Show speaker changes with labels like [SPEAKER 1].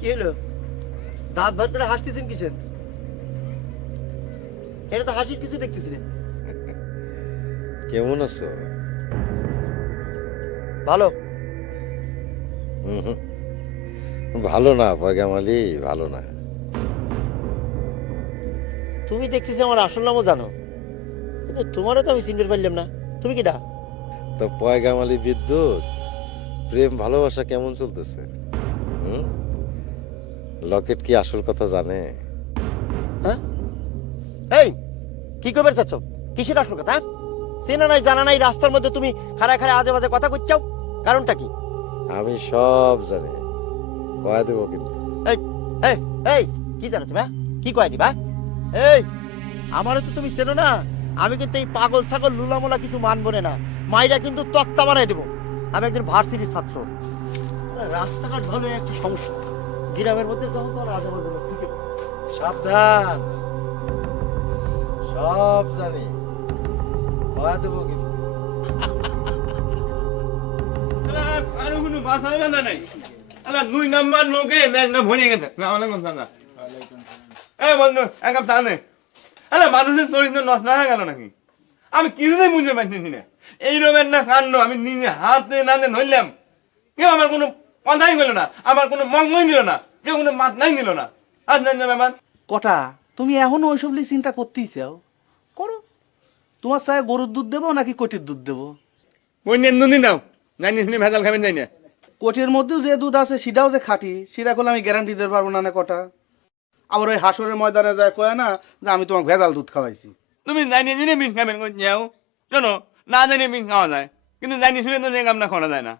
[SPEAKER 1] কি হলো? দাঁত ভাত করে হাসতেছেন কিসের? এটা তো হাসির কিছু দেখতেছি না।
[SPEAKER 2] কেমন আছো?
[SPEAKER 1] ভালো।
[SPEAKER 2] হুম হুম। ভালো না পয়গাম আলী ভালো না।
[SPEAKER 1] তুমি দেখতেছি আমার আসল নামও জানো। কিন্তু তোমারও তো আমি চিনতে পারলাম না। তুমি কি ডা
[SPEAKER 2] তো পয়গাম আলী বিদ্যুৎ প্রেম ভালোবাসা কেমন চলতেছে? হুম? লকেট কি আসল কথা জানে?
[SPEAKER 1] হ্যাঁ? এই কি করবে চাচ্ছ? কিসের আসল কথা? চেনা নাই জানা নাই রাস্তার মধ্যে তুমি খাড়ায় খাড়ায় আজে বাজে কথা করছাও কারণটা কি?
[SPEAKER 2] আমি সব জানি। কয়া দেবো কিন্তু।
[SPEAKER 1] এই এই এই কি জানো তুমি হ্যাঁ? কি কয় দিবা? এই আমারও তো তুমি চেনো না। আমি কিন্তু এই পাগল ছাগল লুলামোলা কিছু মানবো না মাইরা কিন্তু তক্তা বানাই দেবো। আমি একজন ভার্সিটির ছাত্র। রাস্তাঘাট ভালো একটা সমস্যা। গ্রামের মধ্যে তখন তো আর আজে লোক
[SPEAKER 2] সাবধান। সব জানি। কয়া দেবো কিন্তু।
[SPEAKER 3] আর কোনো মাথা ব্যথা নাই। আলা দুই নাম্বার লোকে ব্যাগটা ভরে গেছে। আলাইকুম সালাম এই বন্ধু এক কাপ চা নে। আলা মানুষের চরিত্র নষ্ট হয়ে গেল নাকি? আমি কিছুতেই বুঝতে পারতেছি না। এই রকমের না কাণ্ড আমি নিজে হাতে নাতে ধরলাম। কেউ আমার কোনো কথাই গেল না আমার কোনো মঙ্গই নিল না কেউ কোনো মাত নাই নিল না। আর জানি ব্যাপার
[SPEAKER 4] কটা তুমি এখনও ওইসব নিয়ে চিন্তা করতেই চাও করো। তোমার চায় গরুর দুধ দেবো নাকি কটির দুধ দেবো?
[SPEAKER 3] বন্যের দুদিন দাও জানি শুনে ভেজাল খাবেন যাই না
[SPEAKER 4] কোটির মধ্যেও যে দুধ আছে সেটাও যে খাঁটি সেটা করলে আমি গ্যারান্টি দিতে পারব না না কটা। আবার ওই হাসরের ময়দানে যায় কয় না যে আমি তোমাকে ভেজাল দুধ খাওয়াইছি।
[SPEAKER 3] তুমি জানিয়ে শুনে বিষ খাবেন যাও শোনো না জানিয়ে বিষ খাওয়া যায় কিন্তু জানিয়ে শুনে তো যে কামনা করা যায় না।